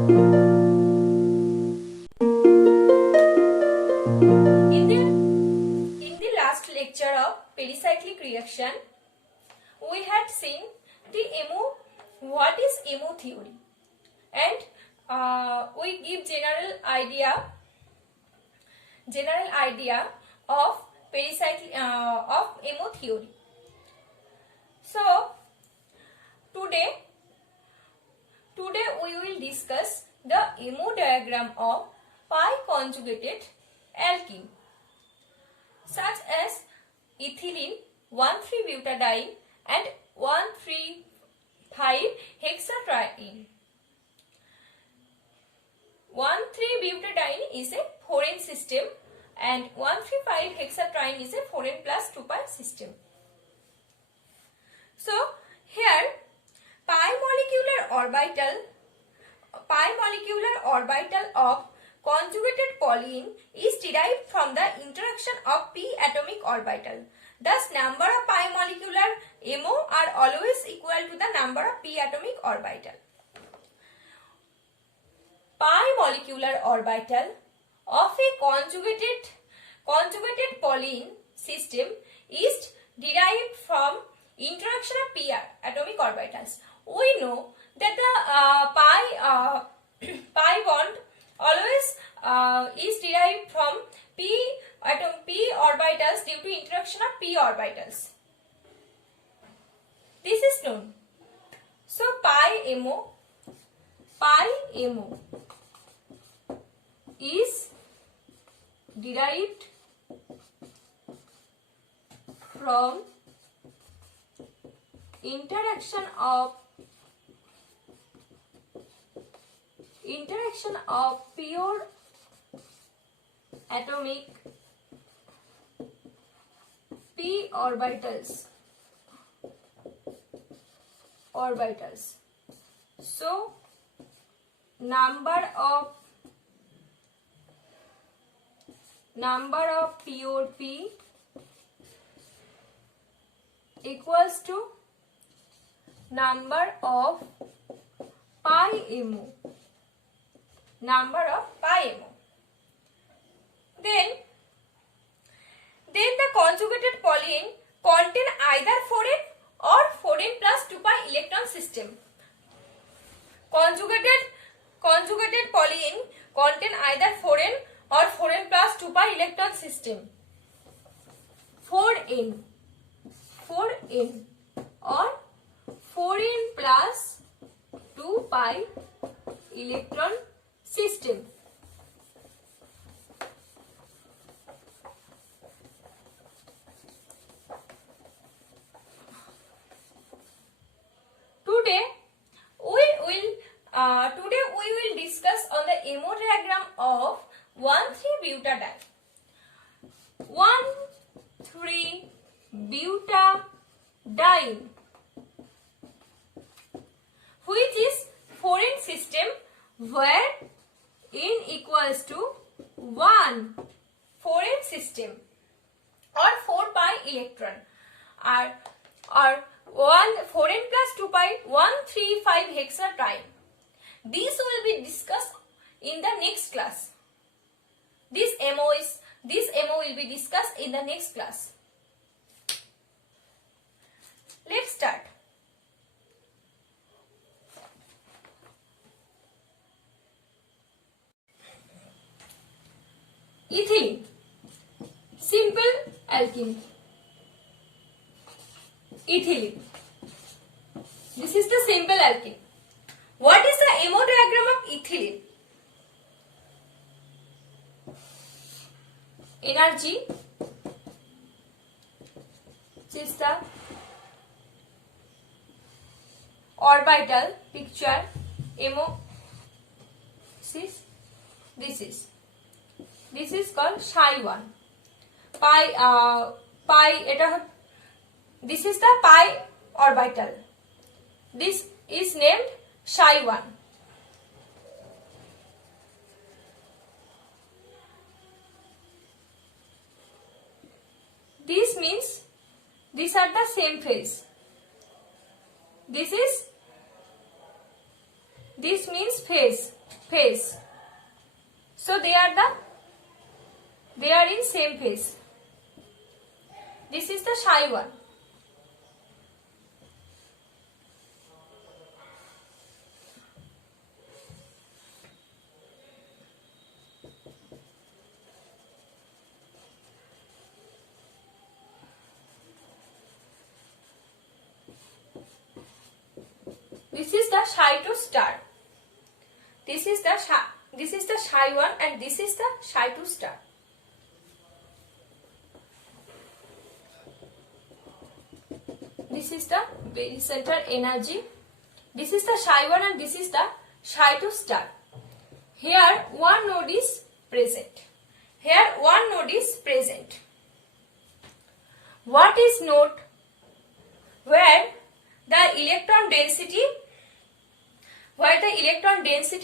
In the last lecture of pericyclic reaction, we had seen the what is MO theory, and we give general idea of pericyclic of MO theory. So today we will discuss the MO diagram of pi conjugated alkene, such as ethylene 1,3-butadiene and 1,3,5-hexatriene. 1,3-butadiene is a 4n system and 1,3,5-hexatriene is a 4n plus 2pi system. So here pi molecular orbital of conjugated polyene is derived from the interaction of p atomic orbital. Thus, number of pi molecular MO are always equal to the number of p atomic orbital. Pi molecular orbital of a conjugated polyene system is derived from interaction of p atomic orbitals. We know that the pi bond always is derived from p orbitals due to interaction of p orbitals. This is known. So pi MO is derived from interaction of pure atomic p orbitals. So number of pure p equals to number of pi MO. Then the conjugated polyene contain either 4n or 4n plus 2pi electron system. Conjugated polyene contain either 4n or 4n plus 2pi electron system. 4n or 4n plus 2pi electron system. Today we will discuss on the MO diagram of 1,3-butadiene. 1,3-butadiene, which is 4n system where n equals to 1, 4n system or 4 pi electron or 4n plus 2 pi 1,3,5 hexatriene. This will be discussed in the next class. This MO will be discussed in the next class. Let's start. Ethylene, simple alkene. Ethylene. This is the simple alkene. What is the MO diagram of ethylene? Energy, which is the orbital picture, MO. This is called psi1. This is the pi orbital. This is named psi1. This means these are the same phase. This This means phase. So they are in same phase. This is the psi 1. This is the psi 2 star. This is the psi 1 and this is the psi 2 star. This is the center energy. This is the psi 1 and this is the psi 2 star. Here one node is present. What is node? Where the electron density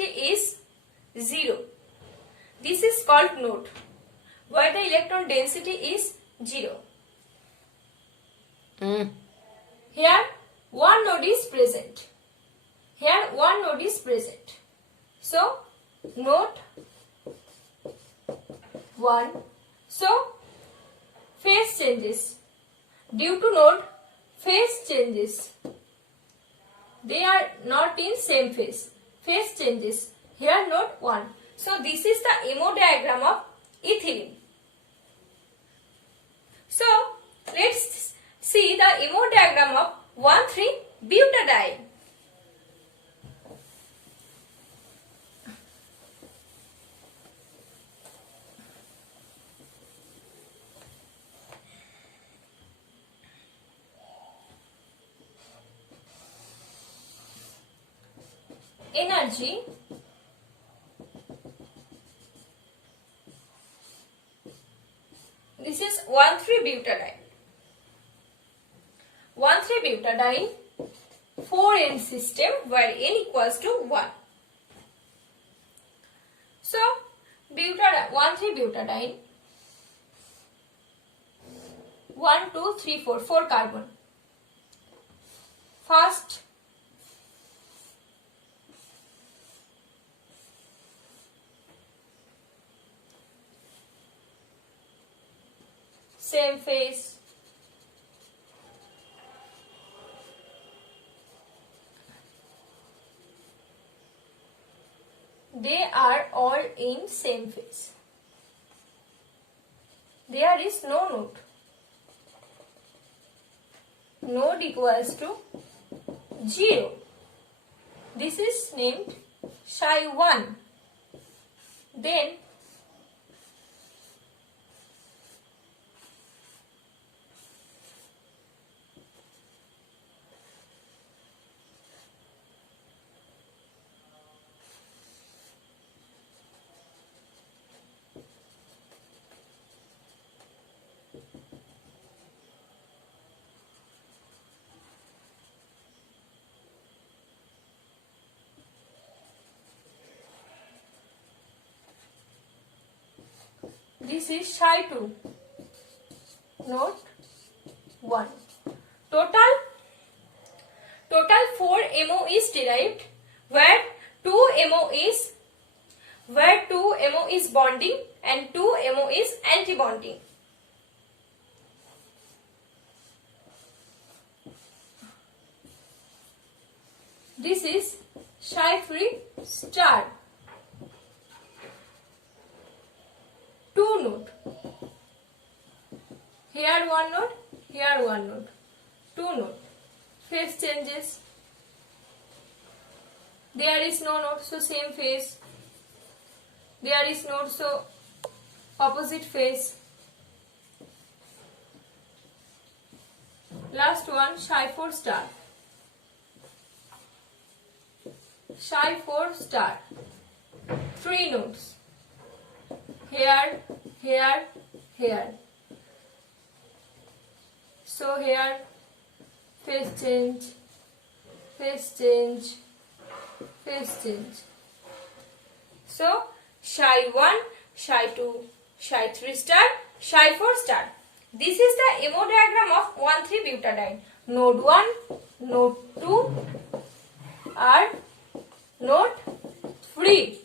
is 0. This is called node. Where the electron density is 0. Here one node is present. So node 1. So phase changes. Due to node, phase changes. They are not in same phase. Phase changes. Here node 1. So this is the MO diagram of ethylene. So let's see the MO diagram of 1,3-butadiene. Energy. This is 1,3-butadiene. 1,3-butadiene 4N system where N equals to 1. So 1,3-butadiene 1, 2, 3, 4 carbon. First same phase. They are all in same phase. There is no node. Node equals to 0. This is named psi 1. Then this is psi 2, node 1. Total 4 MO is derived, where 2 MO is bonding and 2 MO is anti-bonding. This is psi 3 star. 2 node. Here one node, here one node. 2 node. Phase changes. There is no node, so same phase. There is node, so opposite phase. Last one, psi 4 star. Psi 4 star. 3 nodes. Here, here, here. So here phase change, phase change, phase change. So psi 1, psi 2, psi 3 star, psi 4 star. This is the MO diagram of 1,3-butadiene. Node 1, node 2 or node 3.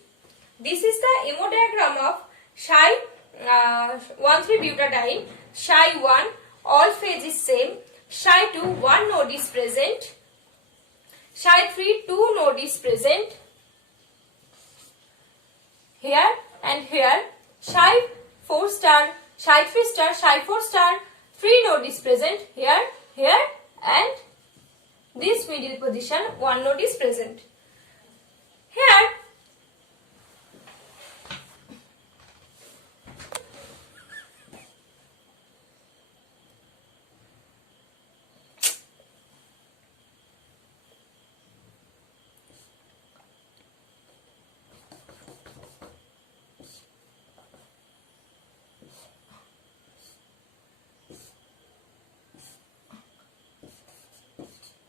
This is the MO diagram of Shi-1,3-butadiene. Shi-1, all phase is same. Shi-2, 1 node is present. Shi-3, 2 node is present. Here and here. Shi-4 star, Shi-3 star, Shi-4 star, 3 node is present. Here, here, and this middle position, 1 node is present. Here,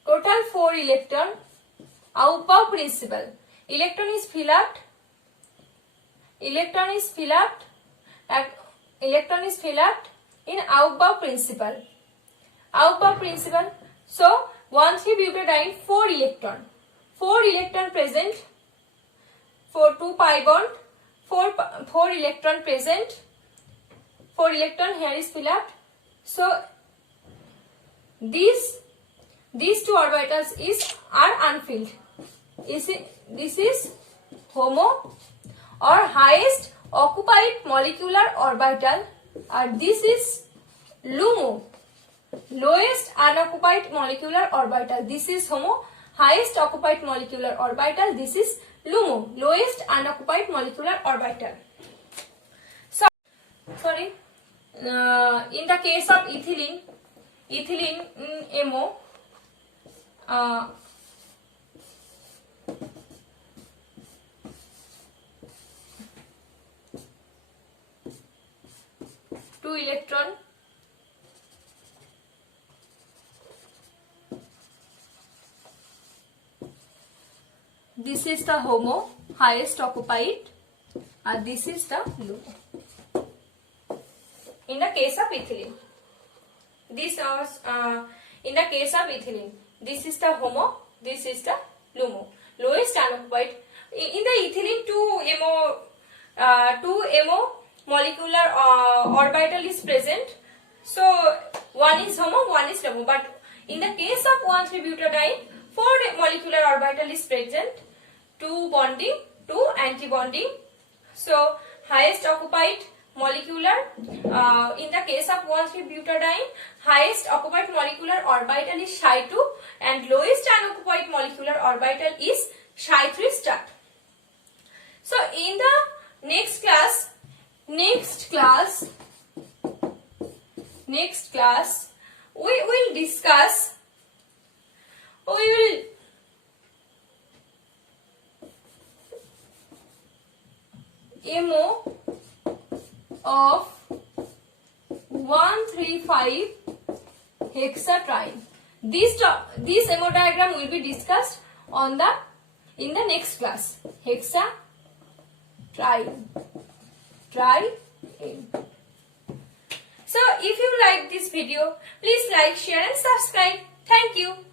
total 4 electron. Aufbau principle. Electron is filled up. Electron is filled up. Electron is filled up in Aufbau principle. Aufbau principle. So 1,3-butadiene 4 electron. 4 electron present. For 2 pi bond. 4 electron present. 4 electron here is filled up. So these two orbitals are unfilled. This is HOMO or highest occupied molecular orbital, and this is LUMO, lowest unoccupied molecular orbital. This is HOMO, highest occupied molecular orbital. This is LUMO, lowest unoccupied molecular orbital. So, sorry, in the case of ethylene MO, two electron, this is the HOMO, highest occupied, and this is the LUMO. In the case of ethylene, this was in the case of ethylene, this is the HOMO, this is the LUMO, lowest unoccupied. In the ethylene 2 MO molecular orbital is present. So one is HOMO, one is LUMO. But in the case of 1,3-butadiene, 4 molecular orbital is present, 2 bonding, 2 anti-bonding. So highest occupied molecular, in the case of 1,3-butadiene, highest occupied molecular orbital is Shi-2 and lowest unoccupied molecular orbital is Shi-3 star. So in the next class we will discuss, MO of 135 hexatriene. This MO diagram will be discussed in the next class. Hexatriene. So if you like this video, please like, share and subscribe. Thank you.